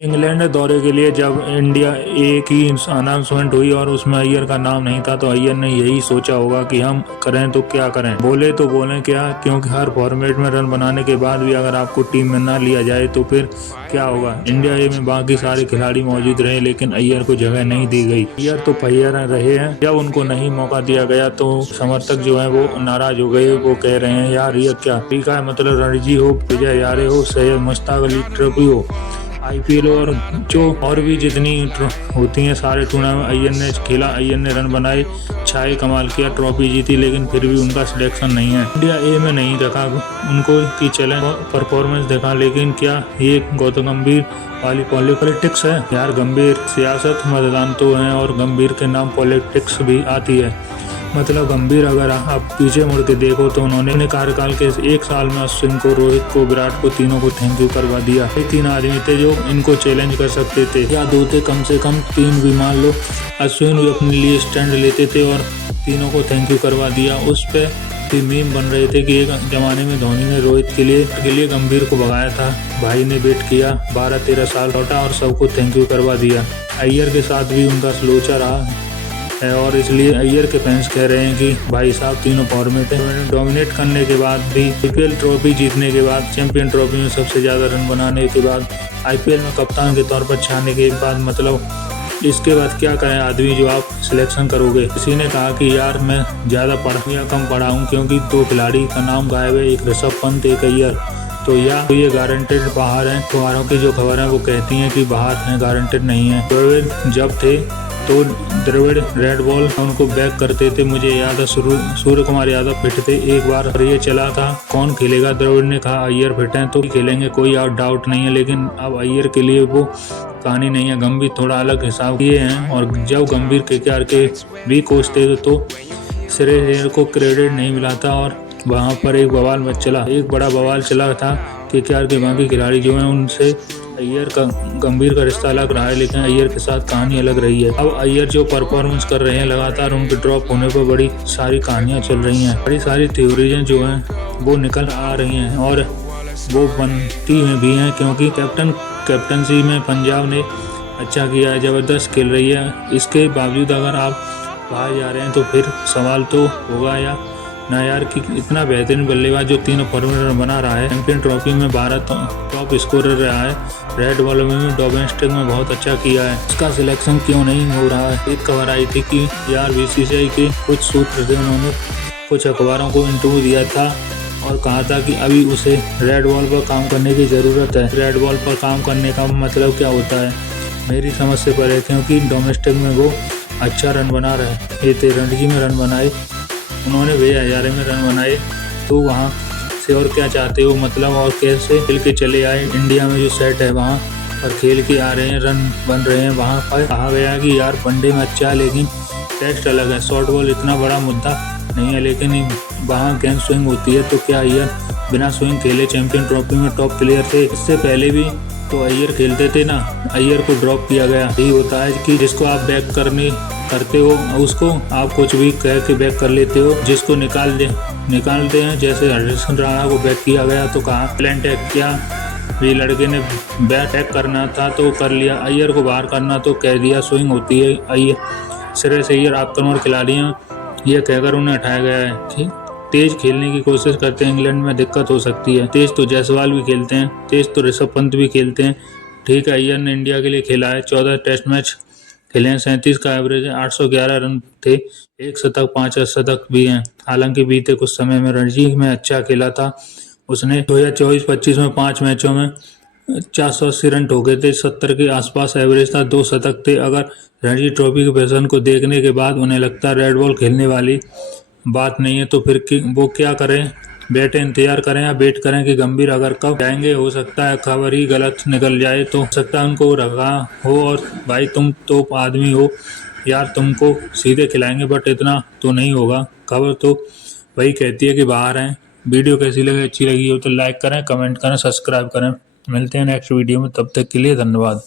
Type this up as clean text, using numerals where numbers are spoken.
England दौरे के लिए जब इंडिया ए की अनाउंसमेंट हुई और उसमें अय्यर का नाम नहीं था, तो अय्यर ने यही सोचा होगा कि हम करें तो क्या करें। बोले तो बोले क्या, क्योंकि हर फॉर्मेट में रन बनाने के बाद भी अगर आपको टीम में ना लिया जाए तो फिर क्या होगा। इंडिया ए में बाकी सारे खिलाड़ी मौजूद रहे, लेकिन अय्यर को जगह नहीं दी गई। अय्यर तो पहिया रहे हैं। जब उनको नहीं मौका दिया गया तो समर्थक जो है वो नाराज हो गए। वो कह रहे हैं यार ये क्या तरीका है, मतलब रणजी हो, विजय हजारे हो, सैयद मुश्ताक अली ट्रॉफी हो, आईपीएल और जो और भी जितनी होती हैं सारे टूर्नामेंट अय्यर ने खेला। अय्यर ने रन बनाए, छाए कमाल किया, ट्रॉफी जीती, लेकिन फिर भी उनका सिलेक्शन नहीं है। इंडिया ए में नहीं रखा उनको की चैलेंज परफॉर्मेंस देखा, लेकिन क्या ये गौतम गंभीर वाली पॉलिटिक्स है यार। गंभीर सियासत मतदान तो है और गंभीर के नाम पॉलिटिक्स भी आती है। मतलब गंभीर अगर आप पीछे मुड़ के देखो तो उन्होंने कार्यकाल के एक साल में अश्विन को, रोहित को, विराट को, तीनों को थैंक यू करवा दिया। ये तीन आदमी थे जो इनको चैलेंज कर सकते थे, या दो थे कम से कम, तीन भी मान लो। अश्विन भी अपने लिए स्टैंड लेते थे और तीनों को थैंक यू करवा दिया। उस पे भी मीम बन रहे थे कि एक जमाने में धोनी ने रोहित के लिए गंभीर को भगाया था, भाई ने वेट किया 12-13 साल, लौटा और सबको थैंक यू करवा दिया। अय्यर के साथ भी उनका लोचा रहा है और इसलिए अय्यर के फैंस कह रहे हैं कि भाई साहब तीनों फॉर्मेट में डोमिनेट करने के बाद भी, आईपीएल ट्रॉफी जीतने के बाद, चैंपियन ट्रॉफी में सबसे ज़्यादा रन बनाने के बाद, आईपीएल में कप्तान के तौर पर छाने के बाद, मतलब इसके बाद क्या करें आदमी जो आप सिलेक्शन करोगे। किसी ने कहा कि यार मैं ज़्यादा पढ़ा या कम पढ़ा हूँ, क्योंकि दो खिलाड़ी का नाम गायब है, एक ऋषभ पंत, एक अय्यर। तो या तो ये गारंटेड बाहर हैं। अखबारों की जो खबर है वो कहती हैं कि बाहर हैं, गारंटेड नहीं है। द्रविड़ जब थे तो द्रविड़ रेड बॉल उनको बैक करते थे। मुझे याद है सूर्य कुमार यादव फिट थे एक बार, और ये चला था कौन खेलेगा। द्रविड़ ने कहा अय्यर फिट हैं तो खेलेंगे, कोई और डाउट नहीं है। लेकिन अब अय्यर के लिए वो कहानी नहीं है। गंभीर थोड़ा अलग हिसाब किए हैं, और जब गंभीर केकेआर के भी कोच थे तो श्रेयस अय्यर को क्रेडिट नहीं मिला था, और वहाँ पर एक बड़ा बवाल चला था। केकेआर के बाकी खिलाड़ी जो हैं उनसे अय्यर का, गंभीर का रिश्ता अलग रहा है, लेकिन अय्यर के साथ कहानी अलग रही है। अब अय्यर जो परफॉर्मेंस कर रहे हैं लगातार, उनके ड्रॉप होने पर बड़ी सारी कहानियाँ चल रही हैं, बड़ी सारी थ्योरीज जो हैं वो निकल आ रही हैं और वो बनती भी हैं, क्योंकि कैप्टनसी में पंजाब ने अच्छा किया है, ज़बरदस्त खेल रही है। इसके बावजूद अगर आप बाहर जा रहे हैं तो फिर सवाल तो होगा या ना यार कि इतना बेहतरीन बल्लेबाज जो तीनों फॉर्मेट बना रहा है। चैंपियन ट्रॉफी में भारत टॉप स्कोरर रहा है, रेड बॉल में डोमेस्टिक में बहुत अच्छा किया है, इसका सिलेक्शन क्यों नहीं हो रहा है। एक खबर आई थी कि यार बीसीसीआई के कुछ सूत्र थे, उन्होंने कुछ अखबारों को इंटरव्यू दिया था और कहा था कि अभी उसे रेड बॉल पर काम करने की ज़रूरत है। रेड बॉल पर काम करने का मतलब क्या होता है मेरी समझ से परे, क्योंकि डोमेस्टिक में वो अच्छा रन बना रहे। ये रणजी में रन बनाए उन्होंने, वे हजारे में रन बनाए, तो वहाँ से और क्या चाहते हो मतलब। और कैसे खेल के चले आए, इंडिया में जो सेट है वहाँ पर खेल के आ रहे हैं, रन बन रहे हैं। वहाँ पर कहा गया कि यार वनडे में अच्छा है, लेकिन टेस्ट अलग है। शॉर्ट बॉल इतना बड़ा मुद्दा नहीं है, लेकिन वहाँ गेंद स्विंग होती है। तो क्या अय्यर बिना स्विंग खेले चैंपियन ट्रॉफी में टॉप प्लेयर थे। इससे पहले भी तो अय्यर खेलते थे ना, अय्यर को ड्रॉप किया गया। यही होता है कि जिसको आप बैक करते हो उसको आप कुछ भी कह के बैक कर लेते हो, जिसको निकालते हैं। जैसे हरिशन राणा को बैक किया गया तो कहा प्लान टैग किया, ये लड़के ने बैक टैग करना था तो कर लिया, अय्यर को बाहर करना तो कह दिया स्विंग होती है। श्रेयस अय्यर आक्रमण खिलाड़ी हैं, ये कहकर उन्हें हटाया गया है कि तेज खेलने की कोशिश करते हैं। इंग्लैंड में दिक्कत हो सकती है। तेज तो जायसवाल भी खेलते हैं, तेज तो ऋषभ पंत भी खेलते हैं। ठीक है, अय्यर ने इंडिया के लिए खेला है, 14 टेस्ट मैच खेले हैं, 37 का एवरेज है, 811 रन थे, एक शतक, 5 शतक भी हैं। हालांकि बीते कुछ समय में रणजी में अच्छा खेला था। उसने 2024-25 में 5 मैचों में 480 रन ठोके थे, 70 के आसपास एवरेज था, 2 शतक थे। अगर रणजी ट्रॉफी के पैसन को देखने के बाद उन्हें लगता है रेड बॉल खेलने वाली बात नहीं है, तो फिर वो क्या करें, बैठे इंतजार करें या वेट करें कि गंभीर अगर कब जाएंगे। हो सकता है खबर ही गलत निकल जाए, तो हो सकता है उनको रखा हो। और भाई तुम तो आदमी हो यार, तुमको सीधे खिलाएंगे, बट इतना तो नहीं होगा। खबर तो वही कहती है कि बाहर हैं। वीडियो कैसी लगी, अच्छी लगी हो तो लाइक करें, कमेंट करें, सब्सक्राइब करें। मिलते हैं नेक्स्ट वीडियो में, तब तक के लिए धन्यवाद।